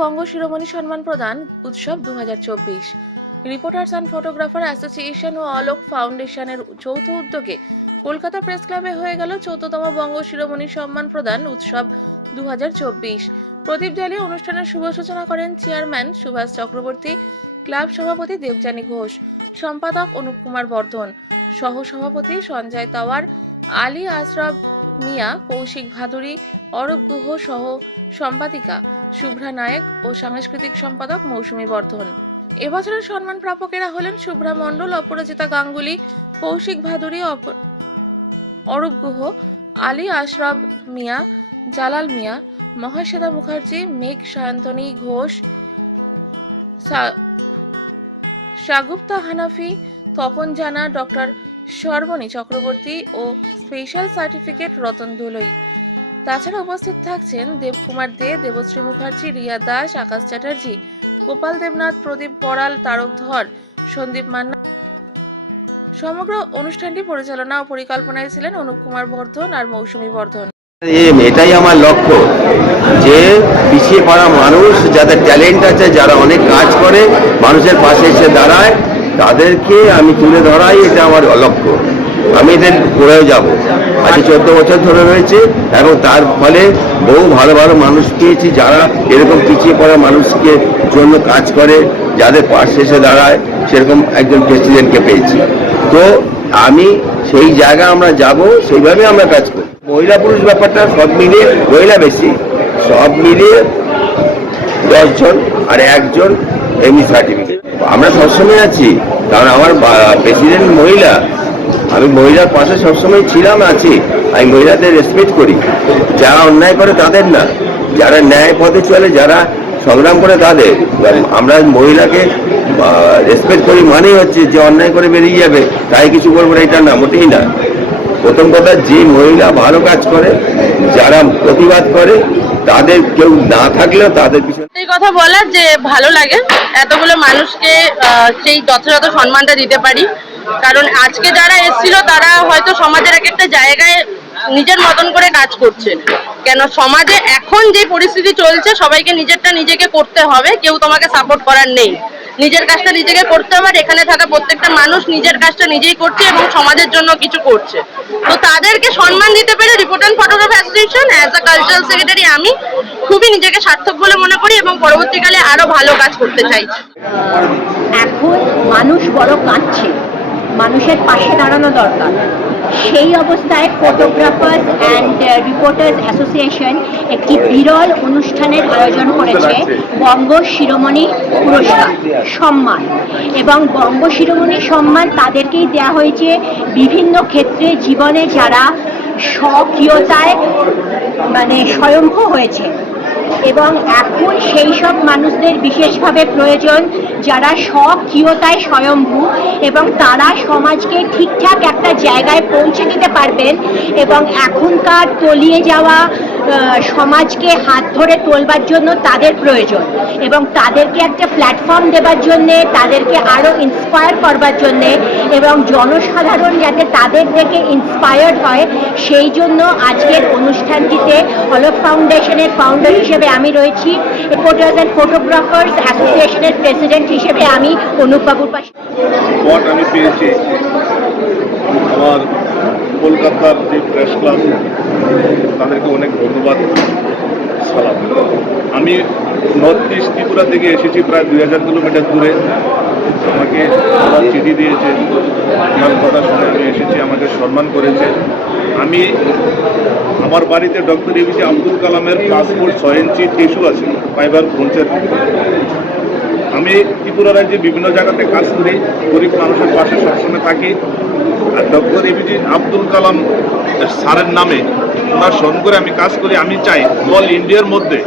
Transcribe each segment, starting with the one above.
বঙ্গ শিরোমণি সম্মান প্রদান উৎসব the reporters and photographer association ও অলোক ফাউন্ডেশনের যৌথ উদ্যোগে কলকাতা প্রেস ক্লাবে হয়ে গেল চৌদ্দতম বঙ্গ শিরোমণি সম্মান প্রদান উৎসব দু প্রদীপ জ্বালিয়ে অনুষ্ঠানের শুভ সূচনা করেন চেয়ারম্যান সুভাষ চক্রবর্তী, ক্লাব সভাপতি দেবযানী ঘোষ, সম্পাদক অনুপ কুমার বর্ধন সহ সভাপতি সঞ্জয় তাওয়ার, আলী আশরাফ মিয়া, কৌশিক ভাদুরী, অরূপ গুহ সহ সম্পাদিকা শুভ্রা নায়েক ও সাংস্কৃতিক সম্পাদক মৌসুমী বর্ধন। এবছরের সম্মান প্রাপকেরা হলেন শুভ্রা মণ্ডল, অপরাজিতা গাঙ্গুলি, কৌশিক ভাদুরী অরূপ গুহ, আলী আশরাফ মিয়া, জালাল মিয়া মহাশ্বেতা মুখার্জি, মেঘ সায়ন্তনী ঘোষ, সা- শাগুপ্তা হানাফি, তপন জানা, ডক্টর সর্বণী চক্রবর্তী ও স্পেশাল সার্টিফিকেট রতন দোলই তাছাড়া উপস্থিত থাকছেন দেবকুমার দে, দেবশ্রী মুখার্জি, রিয়া দাস, আকাশ চ্যাটার্জি, গোপাল দেবনাথ, প্রদীপ বড়াল, তারক ধর, সন্দীপ মান্না। সমগ্র অনুষ্ঠানটি পরিচালনা ও পরিকল্পনায় ছিলেন অনুপ কুমার বর্ধন আর মৌসুমী বর্ধন। এটাই আমার লক্ষ্য, যে পিছিয়ে পড়া মানুষ যাদের ট্যালেন্ট আছে, যারা অনেক কাজ করে, মানুষের পাশে এসে দাঁড়ায়, তাদেরকে আমি তুলে ধরাই এটা আমার লক্ষ্য। আমি এদের করেও যাব। আজ চোদ্দ বছর ধরে রয়েছে এবং তার ফলে বহু ভালো ভালো মানুষ পেয়েছি যারা এরকম পিছিয়ে পড়া মানুষকে জন্য কাজ করে, যাদের পাশে এসে দাঁড়ায়, সেরকম একজন প্রেসিডেন্টকে পেয়েছি। তো আমি সেই জায়গা আমরা যাব, সেইভাবে আমরা কাজ করি। মহিলা পুরুষ ব্যাপারটা সব মিলিয়ে মহিলা বেশি, সব মিলিয়ে দশজন আর একজন এমনি সার্টিফিকেট আমরা সবসময় আছি, কারণ আমার প্রেসিডেন্ট মহিলা আমি মহিলার পাশে সবসময় ছিলাম, আছি। আমি মহিলাদের রেসপেক্ট করি। যারা অন্যায় করে তাদের না। যারা ন্যায় পথে চলে, যারা সংগ্রাম করে তাদের। আমরা মহিলাকে রেসপেক্ট করি মানেই হচ্ছে যে অন্যায় করে বেরিয়ে যাবে। তাই কিছু করব না, এটা না, মোটেই না। প্রথম কথা, যে মহিলা ভালো কাজ করে, যারা প্রতিবাদ করে, তাদের কেউ না থাকলেও তাদের পিছনে কথা বলার যে ভালো লাগে, এতগুলো মানুষকে সেই যথাযথ সম্মানটা দিতে পারি। কারণ আজকে যারা এসেছিল, তারা হয়তো সমাজের এক একটা জায়গায় নিজের মতন করে কাজ করছে। কেন সমাজে এখন যে পরিস্থিতি চলছে, সবাইকে নিজেরটা নিজেকে করতে হবে। কেউ তোমাকে সাপোর্ট করার নেই। নিজের কাজটা নিজেকে করতে হবে, আর এখানে থাকা প্রত্যেকটা মানুষ নিজের কাজটা নিজেই করছে এবং সমাজের জন্য কিছু করছে। তো তাদেরকে সম্মান দিতে পেরে reporter photography association as a cultural secretary আমি খুবই নিজেকে সার্থক বলে মনে করি এবং পরবর্তীকালে আরও ভালো কাজ করতে চাইছি। এখন মানুষ বড় কাঁদছে। মানুষের পাশে দাঁড়ানো দরকার। সেই অবস্থায় ফটোগ্রাফার্স অ্যান্ড রিপোর্টার্স অ্যাসোসিয়েশন একটি বিরল অনুষ্ঠানের আয়োজন করেছে বঙ্গ শিরোমণি পুরস্কার, সম্মান। এবং বঙ্গ শিরোমণি সম্মান তাদেরকেই দেওয়া হয়েছে বিভিন্ন ক্ষেত্রে জীবনে যারা স্বকীয়তায় মানে স্বয়ংভূ হয়েছে। এবং এখন সেই সব মানুষদের বিশেষভাবে প্রয়োজন যারা স্বকীয়তায় স্বয়ম্ভূ এবং তারা সমাজকে ঠিকঠাক একটা জায়গায় পৌঁছে দিতে পারবেন এবং এখনকার তলিয়ে যাওয়া সমাজকে হাত ধরে তোলবার জন্য তাদের প্রয়োজন এবং তাদেরকে একটা প্ল্যাটফর্ম দেবার জন্যে, তাদেরকে আরও ইন্সপায়ার করবার জন্যে এবং জনসাধারণ যাতে তাদের থেকে ইন্সপায়ার্ড হয়, সেই জন্য আজকের অনুষ্ঠানটিতে অলোক ফাউন্ডেশনের ফাউন্ডার হিসেবে আমি রয়েছি। রিপোর্টার্স অ্যান্ড ফটোগ্রাফার্স অ্যাসোসিয়েশনের প্রেসিডেন্ট হিসেবে আমি অনুপবাবুর পাশে আমি পেয়েছি। আমার কলকাতার যে প্রেস ক্লাব তাদেরকে অনেক ধন্যবাদ, সালাম। আমি নর্থ ইস্ট ত্রিপুরা থেকে এসেছি প্রায় দুই হাজার কিলোমিটার দূরে। আমাকে ওরা চিঠি দিয়েছে আমার কথা শুনে আমি এসেছি, আমাকে সম্মান করেছে। আমি আমার বাড়িতে ডক্টর এপিজে আব্দুল কালামের পাসপোর্ট ছয় ইঞ্চি টিস্যু আছে ফাইবার ব্রোঞ্চের আমি ত্রিপুরা রাজ্যে বিভিন্ন জায়গাতে কাজ করি, গরিব মানুষের পাশে সবসময় থাকি। ডক্টর এপিজে আব্দুল কালাম স্যারের নামে ওনার স্মরণ করে আমি কাজ করি। আমি চাই অল ইন্ডিয়ার মধ্যে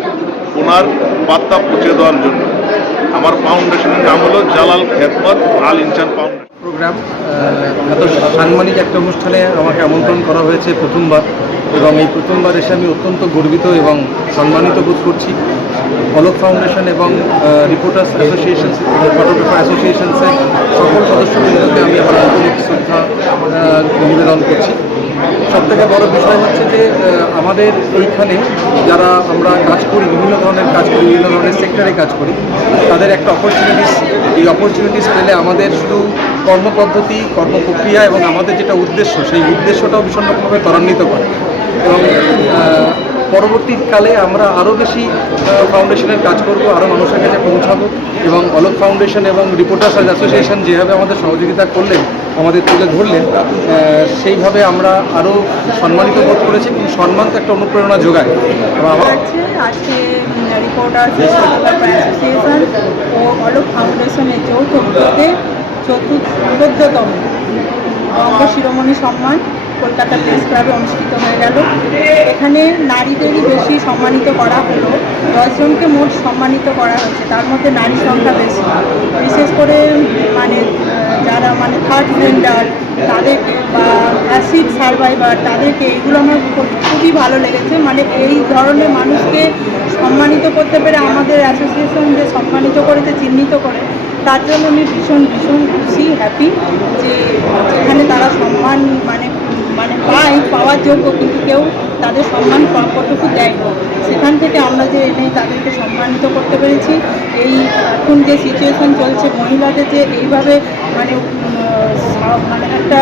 ওনার বার্তা পৌঁছে দেওয়ার জন্য। আমার ফাউন্ডেশনের নাম হলো জালাল খেদমত আল ইনসান ফাউন্ডেশন। প্রোগ্রাম এত সাংমানিক একটা অনুষ্ঠানে আমাকে আমন্ত্রণ করা হয়েছে প্রথমবার। এবং এই প্রথমবার এসে আমি অত্যন্ত গর্বিত এবং সম্মানিত বোধ করছি। অলোক ফাউন্ডেশন এবং রিপোর্টার্স অ্যাসোসিয়েশন ফটোগ্রাফার অ্যাসোসিয়েশনসের সকল সদস্যবৃন্দকে আমি আমার আন্তরিক শ্রদ্ধা নিবেদন করছি। সব থেকে বড় বিষয় হচ্ছে যে আমাদের এইখানে যারা আমরা কাজ করি, বিভিন্ন ধরনের কাজ করি, বিভিন্ন ধরনের সেক্টরে কাজ করি, তাদের একটা অপরচুনিটিস এই অপরচুনিটিস পেলে আমাদের শুধু কর্মপদ্ধতি, কর্মপ্রক্রিয়া এবং আমাদের যেটা উদ্দেশ্য, সেই উদ্দেশ্যটাও ভীষণ রকমভাবে ত্বরান্বিত করে। এবং পরবর্তীকালে আমরা আরও বেশি ফাউন্ডেশনের কাজ করব, আরও মানুষের কাছে পৌঁছাবো এবং অলোক ফাউন্ডেশন এবং রিপোর্টার্স অ্যাসোসিয়েশন যেভাবে আমাদের সহযোগিতা করলেন, আমাদের তুলে ধরলেন সেইভাবে আমরা আরও সম্মানিত বোধ করেছি এবং সম্মান তো একটা অনুপ্রেরণা যোগায়। আজকে ও ফাউন্ডেশনের যৌথ চতুর্থতম শিরোমণি সম্মান কলকাতা প্রেস ক্লাবে অনুষ্ঠিত হয়ে গেল। এখানে নারীদেরই বেশি সম্মানিত করা হলো। দশজনকে মোট সম্মানিত করা হয়েছে তার মধ্যে নারী সংখ্যা বেশি। বিশেষ করে মানে যারা মানে থার্ড জেন্ডার তাদেরকে বা অ্যাসিড সার্ভাইভার তাদেরকে এইগুলো আমার খুব- খুবই ভালো লেগেছে। মানে এই ধরনের মানুষকে সম্মানিত করতে পেরে আমাদের অ্যাসোসিয়েশন যে সম্মানিত করেছে, চিহ্নিত করে, তার জন্য আমি ভীষণ ভীষণ খুশি হ্যাপি যে যেখানে তারা সম্মান মানে মানে পায় পাওয়ার যোগ্য কিন্তু কেউ তাদের সম্মান কতটুকু দেয়? সেখান থেকে আমরা যে এনে তাদেরকে সম্মানিত করতে পেরেছি। এই এখন যে সিচুয়েশন চলছে, মহিলাদের যে এইভাবে মানে মানে একটা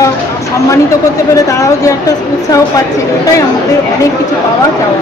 সম্মানিত করতে পেরে তারাও যে একটা উৎসাহ পাচ্ছে, এটাই আমাদের অনেক কিছু পাওয়া চাওয়া।